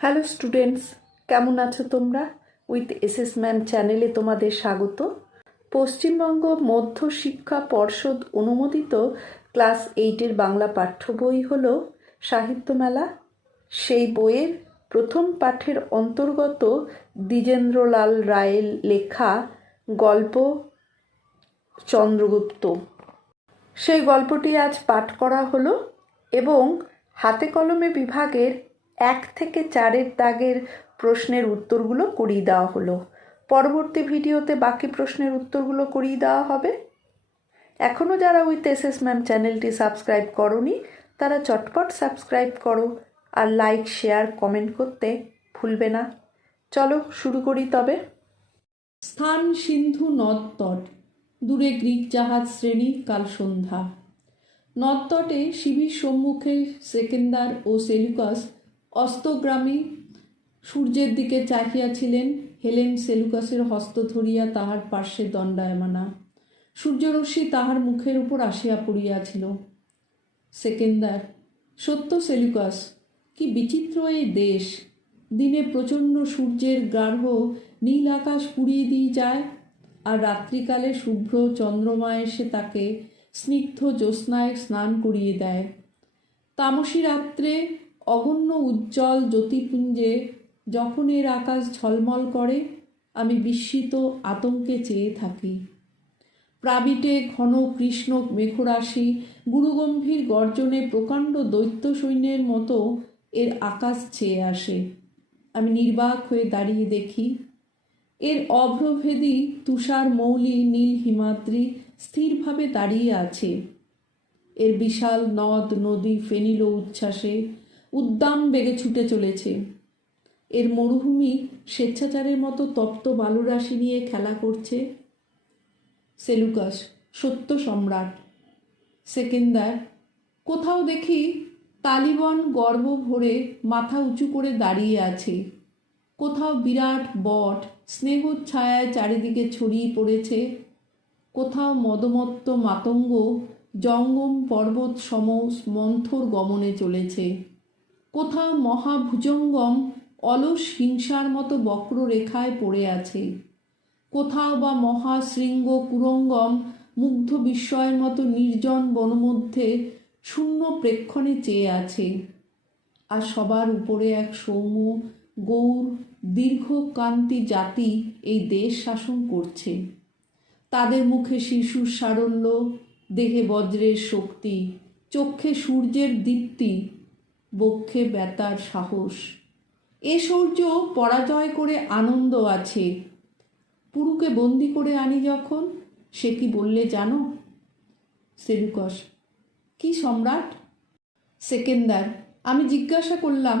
Hello students, কেমন আছো তোমরা? উইথ এসএস ম্যাম চ্যানেলে তোমাদের স্বাগত। পশ্চিমবঙ্গ মধ্য শিক্ষা পর্ষদ অনুমোদিত ক্লাস 8-এর বাংলা পাঠ্য বই হল সাহিত্যমেলা। সেই বইয়ের প্রথম পাঠের অন্তর্গত দ্বিজেন্দ্রলাল রায়ের লেখা গল্প চন্দ্রগুপ্ত। সেই গল্পটি আজ পাঠ করা হলো এবং হাতে কলমে বিভাগের 1 থেকে 4-এর দাগের প্রশ্নের উত্তরগুলো করিয়ে দেওয়া হলো। পরবর্তী ভিডিওতে বাকি প্রশ্নের উত্তরগুলো করিয়ে দেওয়া হবে। এখনও যারা উইথ এসএস ম্যাম চ্যানেলটি সাবস্ক্রাইব করোনি তারা চটপট সাবস্ক্রাইব করো আর লাইক, শেয়ার, কমেন্ট করতে ভুলবে না। চলো শুরু করি তবে। স্থান সিন্ধু নদ তট, দূরে গ্রিক জাহাজ শ্রেণী, কাল সন্ধ্যা। নদ তটে শিবির সম্মুখে সেকেন্দার ও সেলুকাস অস্তগ্রামী সূর্যের দিকে চাহিয়াছিলেন। হেলেন সেলুকাসের হস্ত ধরিয়া তাহার পার্শ্বে দণ্ডায়মানা। সূর্যরশ্মি তাহার মুখের উপর আসিয়া পড়িয়াছিল। সেকেন্দার: সত্য সেলুকাস, কি বিচিত্র এই দেশ! দিনে প্রচণ্ড সূর্যের গাঢ় নীল আকাশ পুড়িয়ে দিয়ে যায়, আর রাত্রিকালে শুভ্র চন্দ্রমা এসে তাকে স্নিগ্ধ জ্যোৎস্নায় স্নান করিয়ে দেয়। তামসী রাত্রে অগণ্য উজ্জ্বল জ্যোতিপুঞ্জে যখন এর আকাশ ঝলমল করে, আমি বিস্মিত আতঙ্কে চেয়ে থাকি। প্রাবিটে ঘন কৃষ্ণ মেঘরাশি গুরুগম্ভীর গর্জনে প্রকাণ্ড দৈত্য সৈন্যের মতো এর আকাশ ছেয়ে আসে। আমি নির্বাক হয়ে দাঁড়িয়ে দেখি, এর অভ্রভেদী তুষার মৌলি নীল হিমাদ্রি স্থিরভাবে দাঁড়িয়ে আছে। এর বিশাল নদ নদী ফেনিল উচ্ছ্বাসে উদ্দাম বেগে ছুটে চলেছে। এর মরুভূমি স্বেচ্ছাচারের মতো তপ্ত বালুরাশি নিয়ে খেলা করছে। সেলুকাস: সত্য সম্রাট। সেকেন্দার: কোথাও দেখি তালিবান গর্ব ভরে মাথা উঁচু করে দাঁড়িয়ে আছে, কোথাও বিরাট বট স্নেহচ্ছায়ায় চারিদিকে ছড়িয়ে পড়েছে, কোথাও মদমত্ত মাতঙ্গ জঙ্গম পর্বত সম মন্থর গমনে চলেছে, কোথাও মহাভুজঙ্গম অলস হিংসার মতো বক্ররেখায় পড়ে আছে, কোথাও বা মহাশৃঙ্গ কুরঙ্গম মুগ্ধ বিস্ময়ের মতো নির্জন বনমধ্যে শূন্য প্রেক্ষণে চেয়ে আছে। আর সবার উপরে এক সৌম্য গৌর দীর্ঘকান্তি জাতি এই দেশ শাসন করছে। তাদের মুখে শিশুর সারল্য, দেহে বজ্রের শক্তি, চক্ষে সূর্যের দীপ্তি, বক্ষে বেতার সাহস। এ শৌর্য পরাজয় করে আনন্দ আছে। পুরুকে বন্দি করে আনি যখন, সে কি বললে জানো? সেলুকাস: কি সম্রাট? সেকেন্দার: আমি জিজ্ঞাসা করলাম,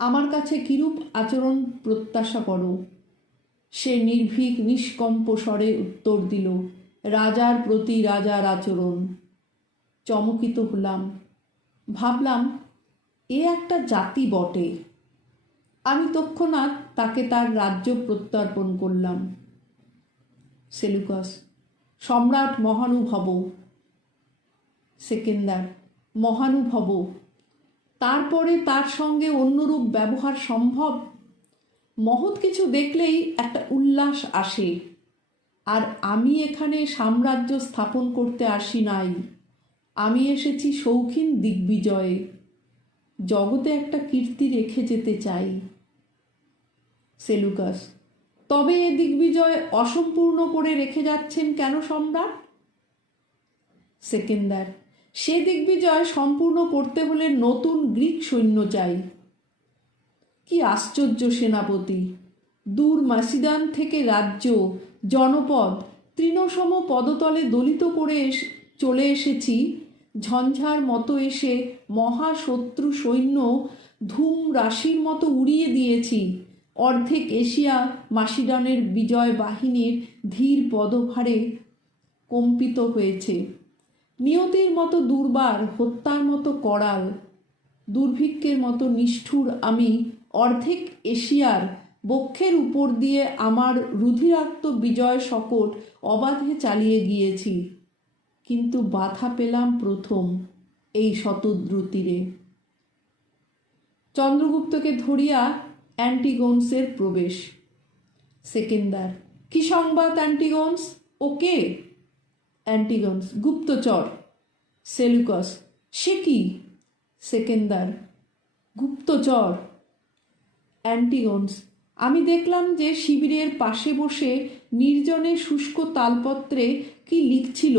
আমার কাছে কিরূপ আচরণ প্রত্যাশা করো? সে নির্ভীক নিষ্কম্প স্বরে উত্তর দিল, রাজার প্রতি রাজার আচরণ। চমকিত হলাম। ভাবলাম, এ একটা জাতি বটে। আমি তৎক্ষণাৎ তাকে তার রাজ্য প্রত্যর্পণ করলাম। সেলুকাস: সম্রাট মহানুভব। সেকেন্দার: মহানুভব, তারপরে তার সঙ্গে অন্যরূপ ব্যবহার সম্ভব? মহৎ কিছু দেখলেই একটা উল্লাস আসে। আর আমি এখানে সাম্রাজ্য স্থাপন করতে আসি নাই, আমি এসেছি শৌখিন দিগ্বিজয়ে। জগতে একটা কীর্তি রেখে যেতে চাই। সেলুকাস: তবে এ দিগ্বিজয় অসম্পূর্ণ করে রেখে যাচ্ছেন কেন সম্রাট? সেকেন্দার: সে দিগ্বিজয় সম্পূর্ণ করতে হলে নতুন গ্রিক সৈন্য চাই। কি আশ্চর্য সেনাপতি! দূর মাসিদান থেকে রাজ্য, জনপদ তৃণসম পদতলে দলিত করে চলে এসেছি। ঝঞ্ঝার মতো এসে মহাশত্রু সৈন্য ধূম রাশির মতো উড়িয়ে দিয়েছি। অর্ধেক এশিয়া মাসিডানের বিজয় বাহিনীর ধীর পদভারে কম্পিত হয়েছে। নিয়তির মতো দুর্বার, হত্যার মতো করাল, দুর্ভিক্ষের মতো নিষ্ঠুর আমি অর্ধেক এশিয়ার বক্ষের উপর দিয়ে আমার রুধিরাক্ত বিজয় শকট অবাধে চালিয়ে গিয়েছি। কিন্তু বাধা পেলাম প্রথম এই শতদ্রু তীরে। চন্দ্রগুপ্তকে ধরিয়া অ্যান্টিগোনসের প্রবেশ। সেকেন্দার, কি সংবাদ অ্যান্টিগোনস? ওকে। অ্যান্টিগোনস, গুপ্তচর। সেলুকাস, সে কি? সেকেন্দার, গুপ্তচর। অ্যান্টিগোনস, আমি দেখলাম যে শিবিরের পাশে বসে নির্জনে শুষ্ক তালপত্রে কি লিখছিল।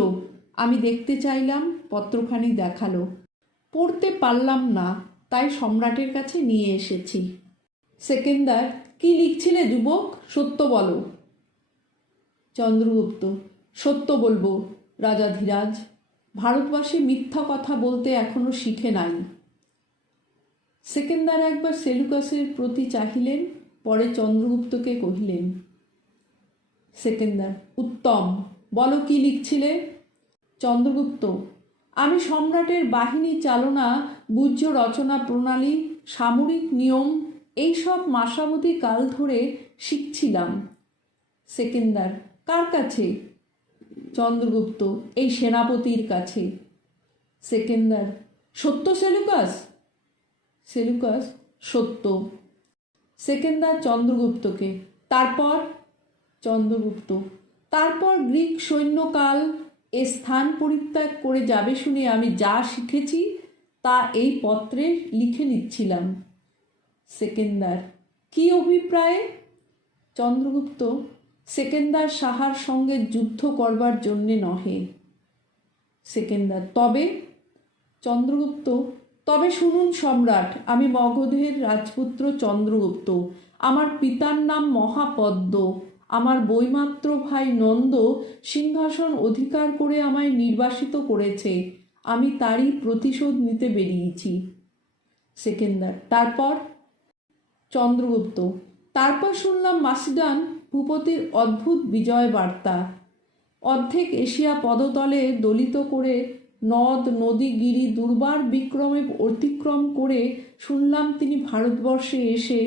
আমি দেখতে চাইলাম, পত্রখানি দেখালো। পড়তে পারলাম না, তাই সম্রাটের কাছে নিয়ে এসেছি। সেকেন্দার, কি লিখছিলে যুবক? সত্য বলো। চন্দ্রগুপ্ত, সত্য বলবো রাজাধিরাজ। ভারতবাসী মিথ্যা কথা বলতে এখনো শিখে নাই। সেকেন্দার একবার সেলুকাসের প্রতি চাহিলেন, পরে চন্দ্রগুপ্তকে কহিলেন। সেকেন্দার, উত্তম, বলো কি লিখছিলে? চন্দ্রগুপ্ত, আমি সম্রাটের বাহিনী চালনা, বুঝ্য রচনা প্রণালী, সামরিক নিয়ম এইসব মাসাবধি কাল ধরে শিখছিলাম। সেকেন্দার, কার কাছে? চন্দ্রগুপ্ত, এই সেনাপতির কাছে। সেকেন্দার, সত্য সেলুকাস? সেলুকাস, সত্য। সেকেন্দার চন্দ্রগুপ্তকে, তারপর? চন্দ্রগুপ্ত, তারপর গ্রিক সৈন্যকাল এ স্থান পরিত্যাগ করে যাবে শুনে আমি যা শিখেছি তা এই পত্রে লিখে নিচ্ছিলাম। সেকেন্দার, কি অভিপ্রায়ে? চন্দ্রগুপ্ত, সেকেন্দার সাহার সঙ্গে যুদ্ধ করবার জন্যে নহে। সেকেন্দার, তবে? চন্দ্রগুপ্ত, তবে শুনুন সম্রাট, আমি মগধের রাজপুত্র চন্দ্রগুপ্ত। আমার পিতার নাম মহাপদ্ম। আমার বৈমাত্র ভাই নন্দ সিংহাসন অধিকার করে আমায় নির্বাসিত করেছে। আমি তারই প্রতিশোধ নিতে বেরিয়েছি। সেকেন্দার, তারপর? চন্দ্রগুপ্ত, তারপর শুনলাম মাসিডান ভূপতির অদ্ভুত বিজয় বার্তা। অর্ধেক এশিয়া পদতলে দলিত করে নদ নদী গিরি দুর্বার বিক্রমে অতিক্রম করে শুনলাম তিনি ভারতবর্ষে এসে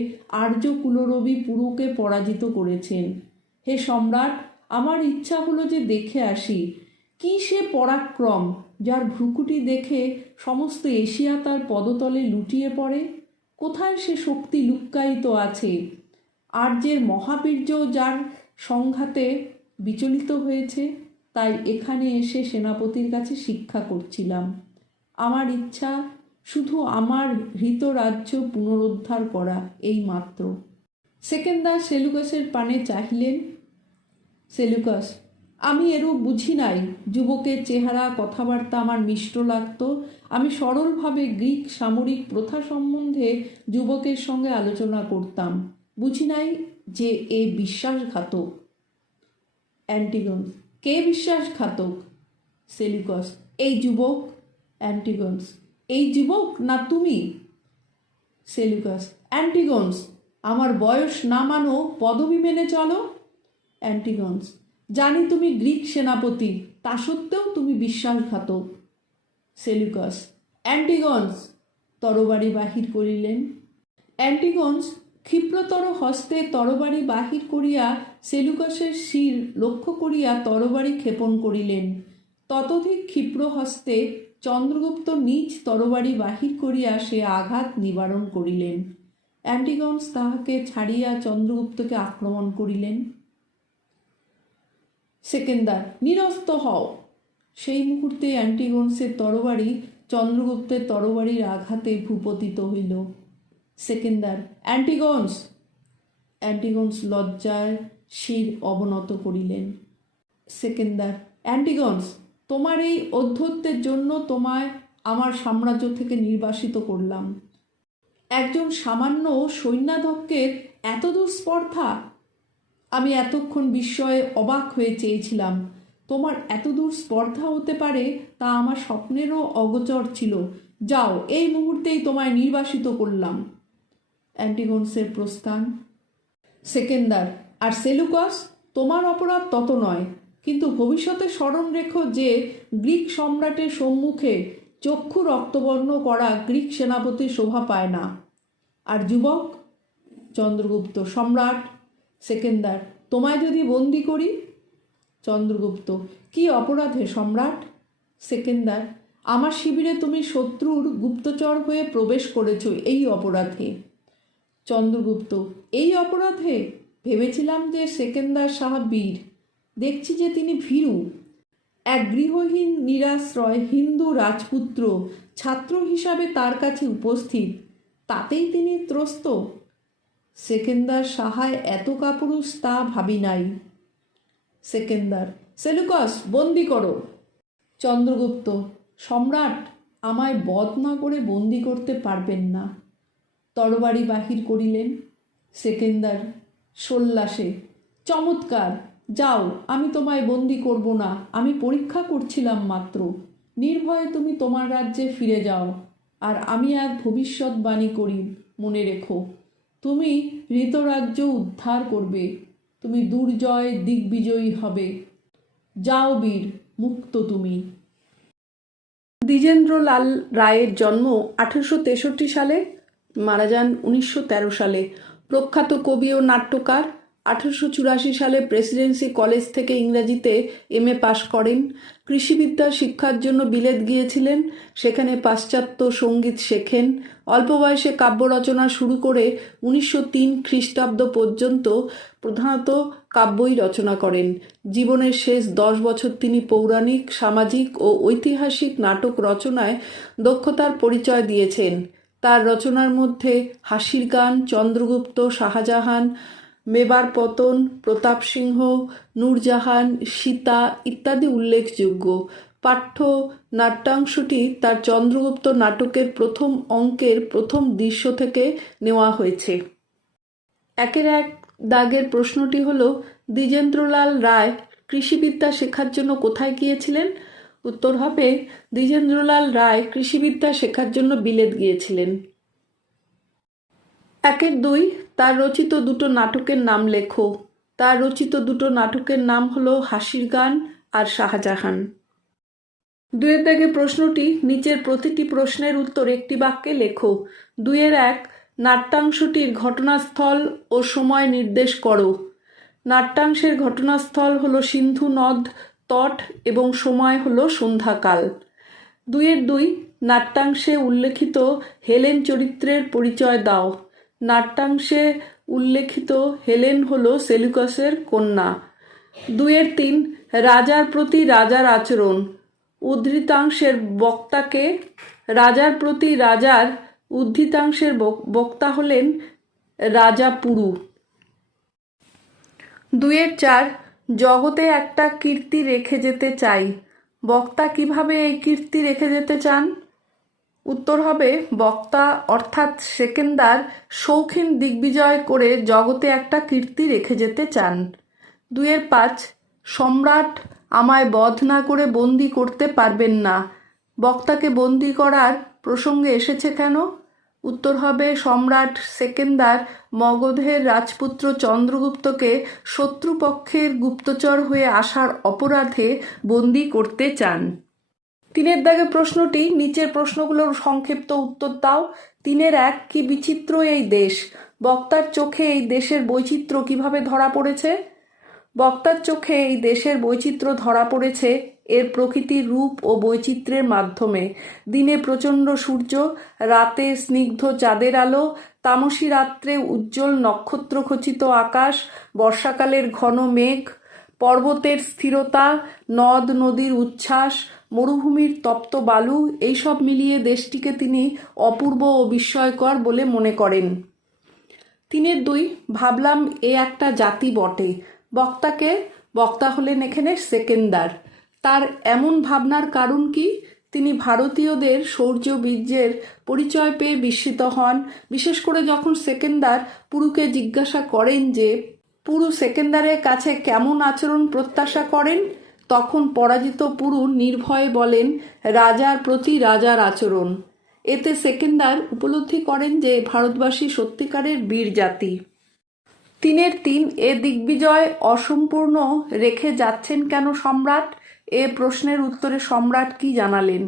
আর্য কুলরবি পুরুকে পরাজিত করেছেন। হে সম্রাট, আমার ইচ্ছা হলো যে দেখে আসি। কি সে পরাক্রম, যার ভ্রুকুটি দেখে সমস্ত এশিয়া তার পদতলে লুটিয়ে পড়ে? কোথায় সে শক্তি লুক্কায়িত আছে? আর্যের মহাবীর্য যার সংঘাতে বিচলিত হয়েছে? তাই এখানে এসে সেনাপতির কাছে শিক্ষা করছিলাম। আমার ইচ্ছা শুধু আমার হৃত রাজ্য পুনরুদ্ধার করা, এই মাত্র। সেকেন্দার সেলুকাসের পানে চাহিলেন। সেলুকাস, আমি এরূপ বুঝি নাই। যুবকের চেহারা কথাবার্তা আমার মিষ্ট লাগত। আমি সরলভাবে গ্রিক সামরিক প্রথা সম্বন্ধে যুবকের সঙ্গে আলোচনা করতাম। বুঝি নাই যে এ বিশ্বাসঘাতক। অ্যান্টিগন্স, কে বিশ্বাসঘাতক? সেলুকাস, এই যুবক। অ্যান্টিগন্স, এই যুবক না তুমি? সেলুকাস, অ্যান্টিগন্স, আমার বয়স না মানো, পদবি মেনে চলো। অ্যান্টিগন্স, জানি তুমি গ্রিক সেনাপতি, তা সত্ত্বেও তুমি বিশ্বাসঘাতক। সেলুকাস, অ্যান্টিগন্স, তরবারি বাহির করিলেন। অ্যান্টিগন্স ক্ষিপ্রতর হস্তে তরবারি বাহির করিয়া সেলুকাসের শির লক্ষ্য করিয়া তরবারি ক্ষেপণ করিলেন। ততোধিক ক্ষিপ্র হস্তে চন্দ্রগুপ্ত নিজ তরবারি বাহির করিয়া সে আঘাত নিবারণ করিলেন। অ্যান্টিগন্স তাহাকে ছাড়িয়া চন্দ্রগুপ্তকে আক্রমণ করিলেন। সেকেন্দার, নিরস্ত হও। সেই মুহূর্তে অ্যান্টিগন্সের তরবারি চন্দ্রগুপ্তের তরবারির আঘাতে ভূপতিত হইল। সেকেন্দার, অ্যান্টিগন্স। অ্যান্টিগন্স লজ্জায় শির অবনত করিলেন। সেকেন্দার, অ্যান্টিগন্স, তোমার এই ঔদ্ধত্যের জন্য তোমায় আমার সাম্রাজ্য থেকে নির্বাসিত করলাম। একজন সামান্য সৈন্যাধ্যক্ষের এতদূর স্পর্ধা! আমি এতক্ষণ বিস্ময়ে অবাক হয়ে চেয়েছিলাম। তোমার এতদূর স্পর্ধা হতে পারে তা আমার স্বপ্নেরও অগোচর ছিল। যাও, এই মুহূর্তেই তোমায় নির্বাসিত করলাম। অ্যান্টিগন্সের প্রস্থান। সেকেন্দার, আর সেলুকাস, তোমার অপরাধ তত নয়, কিন্তু ভবিষ্যতে স্মরণ রেখো যে গ্রিক সম্রাটের সম্মুখে চক্ষু রক্তবর্ণ করা গ্রিক সেনাপতি শোভা পায় না। আর যুবক? চন্দ্রগুপ্ত, সম্রাট। সেকেন্দার, তোমায় যদি বন্দি করি? চন্দ্রগুপ্ত, কি অপরাধে সম্রাট? সেকেন্দার, আমার শিবিরে তুমি শত্রুর গুপ্তচর হয়ে প্রবেশ করেছ, এই অপরাধে। চন্দ্রগুপ্ত, এই অপরাধে? ভেবেছিলাম যে সেকেন্দার সাহা বীর, দেখছি যে তিনি ভীরু। এক গৃহহীন নিরাশ্রয় হিন্দু রাজপুত্র ছাত্র হিসাবে তার কাছে উপস্থিত, তাতেই তিনি ত্রস্ত। সেকেন্দার সাহায় এত কাপুরুষ তা ভাবি নাই। সেকেন্দার, সেলুকাস, বন্দি করো। চন্দ্রগুপ্ত, সম্রাট আমায় বধ না করে বন্দি করতে পারবেন না। তরবারি বাহির করিলেন। সেকেন্দার সোল্লাসে, চমৎকার, যাও, আমি তোমায় বন্দি করব না, আমি পরীক্ষা করছিলাম মাত্র। নির্ভয়ে তুমি তোমার রাজ্যে ফিরে যাও। আর আমি এক ভবিষ্যৎবাণী করি, মনে রেখো, তুমি ঋতরাজ্য উদ্ধার করবে, তুমি দুর্জয় দিগ্বিজয়ী হবে। যাও বীর, মুক্ত তুমি। দ্বিজেন্দ্রলাল রায়ের জন্ম 1863 সালে, মারা যান 1913 সালে। প্রখ্যাত কবি ও নাট্যকার। 1884 সালে প্রেসিডেন্সি কলেজ থেকে ইংরেজিতে MA পাশ করেন। কৃষিবিদ্যা শিক্ষার জন্য বিলেত গিয়েছিলেন, সেখানে পাশ্চাত্য সঙ্গীত শেখেন। অল্প বয়সে কাব্য রচনা শুরু করে 1903 খ্রিস্টাব্দ পর্যন্ত প্রধানত কাব্যই রচনা করেন। জীবনের শেষ 10 বছর তিনি পৌরাণিক, সামাজিক ও ঐতিহাসিক নাটক রচনায় দক্ষতার পরিচয় দিয়েছেন। তার রচনার মধ্যে হাসির গান, চন্দ্রগুপ্ত, শাহজাহান, মেবার পতন, প্রতাপ সিংহ, নূরজাহান, সীতা ইত্যাদি উল্লেখযোগ্য। পাঠ্য নাট্যাংশটি তার চন্দ্রগুপ্ত নাটকের প্রথম অঙ্কের প্রথম দৃশ্য থেকে নেওয়া হয়েছে। একের এক দাগের প্রশ্নটি হলো, দ্বিজেন্দ্রলাল রায় কৃষিবিদ্যা শেখার জন্য কোথায় গিয়েছিলেন? উত্তর হবে, দ্বিজেন্দ্রলাল রায় কৃষিবিদ্যা শেখার জন্য বিলেত গিয়েছিলেন। একের 2, তার রচিত দুটো নাটকের নাম লেখো। তার রচিত দুটো নাটকের নাম হলো হাসির গান আর শাহজাহান। 2-এর দাগে প্রশ্নটি, নিচের প্রতিটি প্রশ্নের উত্তর একটি বাক্যে লেখো। 2-এর 1, নাট্যাংশটির ঘটনাস্থল ও সময় নির্দেশ করো। নাট্যাংশের ঘটনাস্থল হলো সিন্ধু নদ তট এবং সময় হলো সন্ধ্যাকাল। 2-এর 2, নাট্যাংশে উল্লেখিত হেলেন চরিত্রের পরিচয় দাও। নাট্যাংশে উল্লেখিত হেলেন হলো সেলুকাসের কন্যা। 2-এর 3, রাজার প্রতি রাজার আচরণ। উদ্ধৃতাংশের বক্তাকে। রাজার প্রতি রাজার উদ্ধৃতাংশের বক্তা হলেন রাজা পুরু। 2-এর 4, জগতে একটা কীর্তি রেখে যেতে চাই। বক্তা কিভাবে এই কীর্তি রেখে যেতে চান? উত্তর হবে, বক্তা অর্থাৎ সেকেন্দার শৌখিন দিগ্বিজয় করে জগতে একটা কীর্তি রেখে যেতে চান। 2-এর 5, সম্রাট আমায় বধ না করে বন্দি করতে পারবেন না। বক্তাকে বন্দি করার প্রসঙ্গে এসেছে কেন? উত্তর হবে, সম্রাট সেকেন্দার মগধের রাজপুত্র চন্দ্রগুপ্তকে শত্রুপক্ষের গুপ্তচর হয়ে আসার অপরাধে বন্দি করতে চান। 3-এর দাগে প্রশ্নটি, নিচের প্রশ্নগুলোর সংক্ষিপ্ত উত্তর দাও। 3-এর 1, কি বিচিত্র এই দেশ। বক্তার চোখে এই দেশের বৈচিত্র্য কিভাবে ধরা পড়েছে? বক্তার চোখে এই দেশের বৈচিত্র্য ধরা পড়েছে এর প্রকৃতির রূপ ও বৈচিত্র্যের মাধ্যমে। দিনে প্রচণ্ড সূর্য, রাতে স্নিগ্ধ চাঁদের আলো, তামসী রাত্রে উজ্জ্বল নক্ষত্রখচিত আকাশ, বর্ষাকালের ঘন মেঘ, পর্বতের স্থিরতা, নদ নদীর উচ্ছ্বাস, মরুভূমির তপ্ত বালু, এইসব মিলিয়ে দেশটিকে তিনি অপূর্ব ও বিস্ময়কর বলে মনে করেন। 3-এর 2, ভাবলাম এ একটা জাতি বটে। বক্তাকে। বক্তা হলেন এখানে সেকেন্দার। তার এমন ভাবনার কারণ কি? তিনি ভারতীয়দের শৌর্য বীর্যের পরিচয় পেয়ে বিস্মিত হন, বিশেষ করে যখন সেকেন্দার পুরুকে জিজ্ঞাসা করেন যে পুরু সেকেন্দারের কাছে কেমন আচরণ প্রত্যাশা করেন। তখন পরাজিত পুরু নির্ভয়ে বলেন, রাজার প্রতি রাজার আচরণ। এতে সেকেন্দার উপলব্ধি করেন যে ভারতবাসী সত্যিকারের বীর জাতি। 3-এর 3, এ দিগ্বিজয় অসম্পূর্ণ রেখে যাচ্ছেন কেন সম্রাট? এ প্রশ্নের উত্তরে সম্রাট কি জানালেন?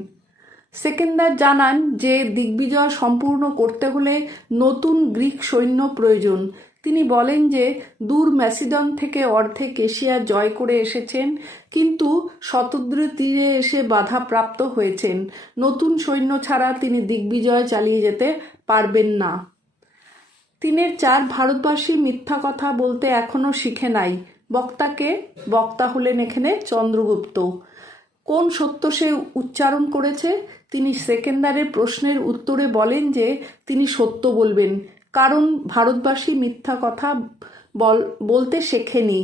সেকেন্দার জানান যে দিগ্বিজয় সম্পূর্ণ করতে হলে নতুন গ্রিক সৈন্য প্রয়োজন। তিনি বলেন যে দূর ম্যাসিডন থেকে অর্ধেক এশিয়া জয় করে এসেছেন, কিন্তু শতদ্রু তীরে এসে বাধাপ্রাপ্ত হয়েছেন। নতুন সৈন্য ছাড়া তিনি দিগ্বিজয় চালিয়ে যেতে পারবেন না। তিনের চার ভারতবাসী মিথ্যা কথা বলতে এখনো শিখে নাই। বক্তাকে বক্তা হলেন এখানে চন্দ্রগুপ্ত। কোন সত্য সে উচ্চারণ করেছে? তিনি সেকেন্দারের প্রশ্নের উত্তরে বলেন যে তিনি সত্য বলবেন, কারণ ভারতবাসী মিথ্যা কথা বলতে শেখেনি।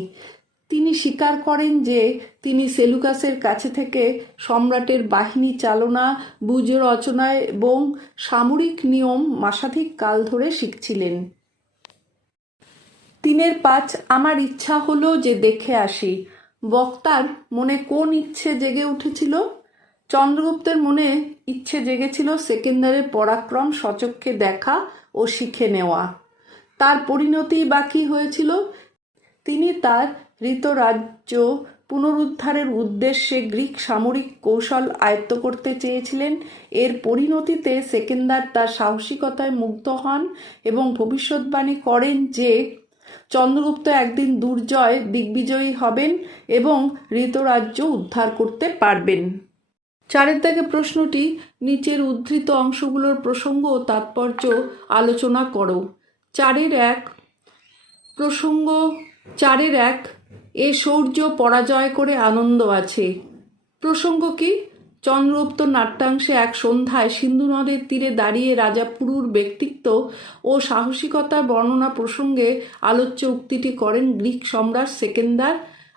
তিনি স্বীকার করেন যে তিনি সেলুকাসের কাছে থেকে সম্রাটের বাহিনী চালনা, ব্যূহ রচনা এবং সামরিক নিয়ম মাসাধিক কাল ধরে শিখছিলেন। তিনের পাঁচ, আমার ইচ্ছা হলো যে দেখে আসি। বক্তার মনে কোন ইচ্ছে জেগে উঠেছিল? চন্দ্রগুপ্তের মনে ইচ্ছে জেগেছিল সেকেন্দারের পরাক্রম সচক্ষে দেখা ও শিখে নেওয়া। তার পরিণতি বাকি হয়েছিল। তিনি তার হৃতরাজ্য পুনরুদ্ধারের উদ্দেশ্যে গ্রিক সামরিক কৌশল আয়ত্ত করতে চেয়েছিলেন। এর পরিণতিতে সেকেন্দার তার সাহসিকতায় মুগ্ধ হন এবং ভবিষ্যৎবাণী করেন যে চন্দ্রগুপ্ত একদিন দুর্জয় দিগ্বিজয়ী হবেন এবং হৃতরাজ্য উদ্ধার করতে পারবেন। চারের দাগে প্রশ্নটি, নিচের উদ্ধৃত অংশগুলোর প্রসঙ্গ ও তাৎপর্য আলোচনা করো। চারের এক প্রসঙ্গ, চারের এক, এ শৌর্য পরাজয় করে আনন্দ আছে। প্রসঙ্গ কি? চন্দ্রগুপ্ত নাট্যাংশে এক সন্ধ্যায় সিন্ধু নদের তীরে দাঁড়িয়ে রাজা পুরুর ব্যক্তিত্ব ও সাহসিকতার বর্ণনা প্রসঙ্গে আলোচ্য উক্তিটি করেন গ্রিক সম্রাট সেকেন্দার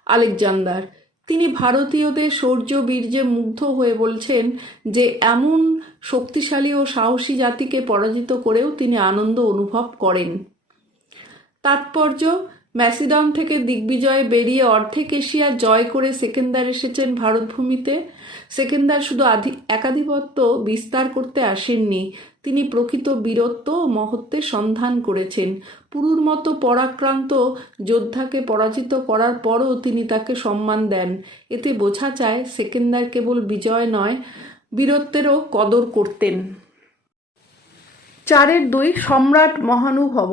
আলেকজান্ডার। তিনি ভারতীয়দের শৌর্য বীর্যে মুগ্ধ হয়ে বলছেন যে এমন শক্তিশালী ও সাহসী জাতিকে পরাজিত করেও তিনি আনন্দ অনুভব করেন। তাৎপর্য, ম্যাসিডন থেকে দিগ্বিজয়ে বেরিয়ে অর্ধেক এশিয়া জয় করে সেকেন্দার এসেছেন ভারতভূমিতে। সেকেন্দার শুধু একাধিপত্য বিস্তার করতে আসেননি, তিনি প্রকৃত বীরত্ব ও মহত্বের সন্ধান করেছেন। পুরুর মতো পরাক্রান্ত যোদ্ধাকে পরাজিত করার পরও তিনি তাকে সম্মান দেন। এতে বোঝা যায় সেকেন্দার কেবল বিজয় নয়, বীরত্বেরও কদর করতেন। চারের দুই, সম্রাট মহানুভব।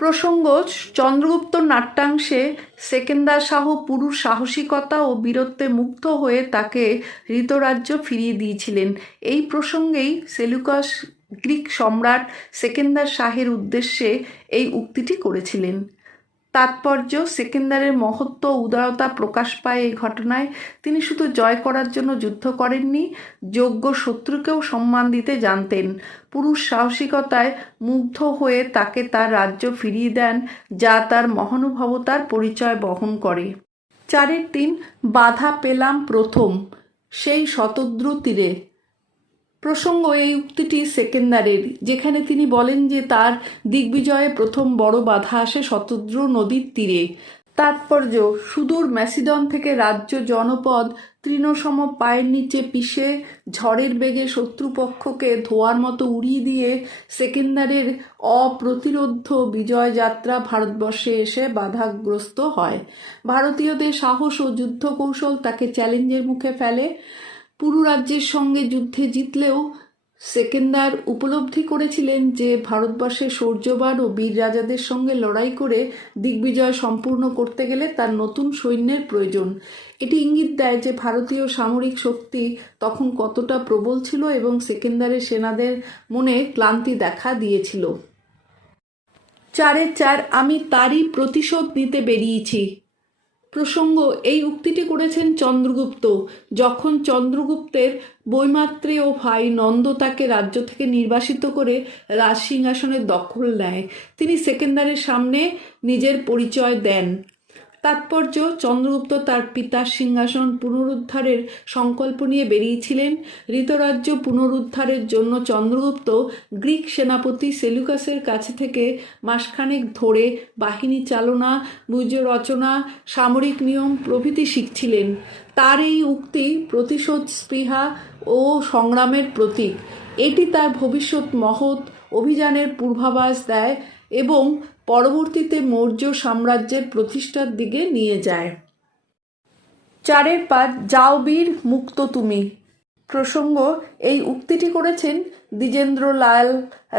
প্রসঙ্গ, চন্দ্রগুপ্ত নাট্যাংশে সেকেন্দার শাহ পুরুর সাহসিকতা ও বীরত্বে মুগ্ধ হয়ে তাকে হৃতরাজ্য ফিরিয়ে দিয়েছিলেন। এই প্রসঙ্গেই সেলুকাস গ্রিক সম্রাট সেকেন্দার শাহের উদ্দেশ্যে এই উক্তিটি করেছিলেন। তাৎপর্য, সেকেন্দারের মহত্ব ও উদারতা প্রকাশ পায় এই ঘটনায়। তিনি শুধু জয় করার জন্য যুদ্ধ করেননি, যোগ্য শত্রুকেও সম্মান দিতে জানতেন। পুরুষ সাহসিকতায় মুগ্ধ হয়ে তাকে তার রাজ্য ফিরিয়ে দেন, যা তার মহানুভবতার পরিচয় বহন করে। চারের তিন, বাধা পেলাম প্রথম সেই শতদ্রু তীরে। প্রসঙ্গ, এই উক্তিটি সেকেন্দারের, যেখানে তিনি বলেন যে তার দিগ্বিজয়ে প্রথম বড় বাধা আসে শতদ্রু নদীর তীরে। তাৎপর্য, সুদূর ম্যাসিডন থেকে রাজ্য জনপদ তৃণসম পায়ের নিচে পিষে ঝড়ের বেগে শত্রুপক্ষকে ধোঁয়ার মতো উড়িয়ে দিয়ে সেকেন্দারের অপ্রতিরোধ্য বিজয় যাত্রা ভারতবর্ষে এসে বাধাগ্রস্ত হয়। ভারতীয়দের সাহস ও যুদ্ধ কৌশল তাকে চ্যালেঞ্জের মুখে ফেলে। পুরু রাজ্যের সঙ্গে যুদ্ধে জিতলেও সেকেন্দার উপলব্ধি করেছিলেন যে ভারতবর্ষের শৌর্যবান ও বীর রাজাদের সঙ্গে লড়াই করে দিগ্বিজয় সম্পূর্ণ করতে গেলে তার নতুন সৈন্যের প্রয়োজন। এটি ইঙ্গিত দেয় যে ভারতীয় সামরিক শক্তি তখন কতটা প্রবল ছিল এবং সেকেন্দারের সেনাদের মনে ক্লান্তি দেখা দিয়েছিল। চারের চার, আমি তারই প্রতিশোধ নিতে বেরিয়েছি। প্রসঙ্গ, এই উক্তিটি করেছেন চন্দ্রগুপ্ত যখন চন্দ্রগুপ্তের বৈমাত্রেয় ভাই নন্দ তাকে রাজ্য থেকে নির্বাসিত করে রাজসিংহাসনের দখল নেয়। তিনি সেকেন্দারের সামনে নিজের পরিচয় দেন। তাৎপর্য, চন্দ্রগুপ্ত তার পিতার সিংহাসন পুনরুদ্ধারের সংকল্প নিয়ে বেরিয়েছিলেন। হৃতরাজ্য পুনরুদ্ধারের জন্য চন্দ্রগুপ্ত গ্রিক সেনাপতি সেলুকাসের কাছে থেকে মাসখানেক ধরে বাহিনী চালনা, ব্যূহ রচনা, সামরিক নিয়ম প্রভৃতি শিখছিলেন। তার এই উক্তি প্রতিশোধ স্পৃহা ও সংগ্রামের প্রতীক। এটি তার ভবিষ্যৎ মহৎ অভিযানের পূর্বাভাস দেয় এবং পরবর্তীতে মৌর্য সাম্রাজ্যের প্রতিষ্ঠার দিকে নিয়ে যায়। চারের পাঁচ, যাও বীর, মুক্ত তুমি। প্রসঙ্গ, এই উক্তিটি করেছেন দ্বিজেন্দ্রলাল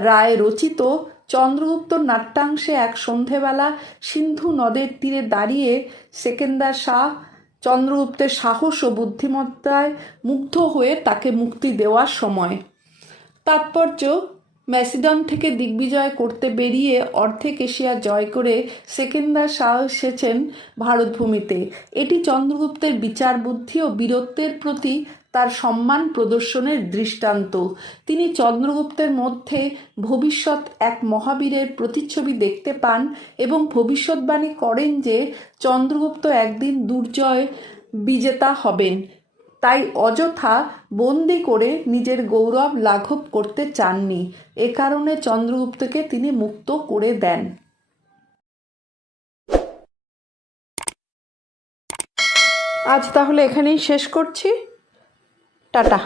রায় রচিত চন্দ্রগুপ্ত নাট্যাংশে এক সন্ধেবেলা সিন্ধু নদের তীরে দাঁড়িয়ে সেকেন্দার শাহ চন্দ্রগুপ্তের সাহস ও বুদ্ধিমত্তায় মুগ্ধ হয়ে তাকে মুক্তি দেওয়ার সময়। তাৎপর্য, ম্যাসিডন থেকে দিগ্বিজয় করতে বেরিয়ে অর্ধেক এশিয়া জয় করে সেকেন্দার শাহ এসেছেন ভারতভূমিতে। এটি চন্দ্রগুপ্তের বিচার বুদ্ধি ও বীরত্বের প্রতি তার সম্মান প্রদর্শনের দৃষ্টান্ত। তিনি চন্দ্রগুপ্তের মধ্যে ভবিষ্যৎ এক মহাবীরের প্রতিচ্ছবি দেখতে পান এবং ভবিষ্যৎবাণী করেন যে চন্দ্রগুপ্ত একদিন দুর্জয় বিজেতা হবেন। তাই অযথা বন্দি করে নিজের গৌরব লাঘব করতে চাননি। এ কারণে চন্দ্রগুপ্তকে তিনি মুক্ত করে দেন। আজ তাহলে এখানেই শেষ করছি। টাটা।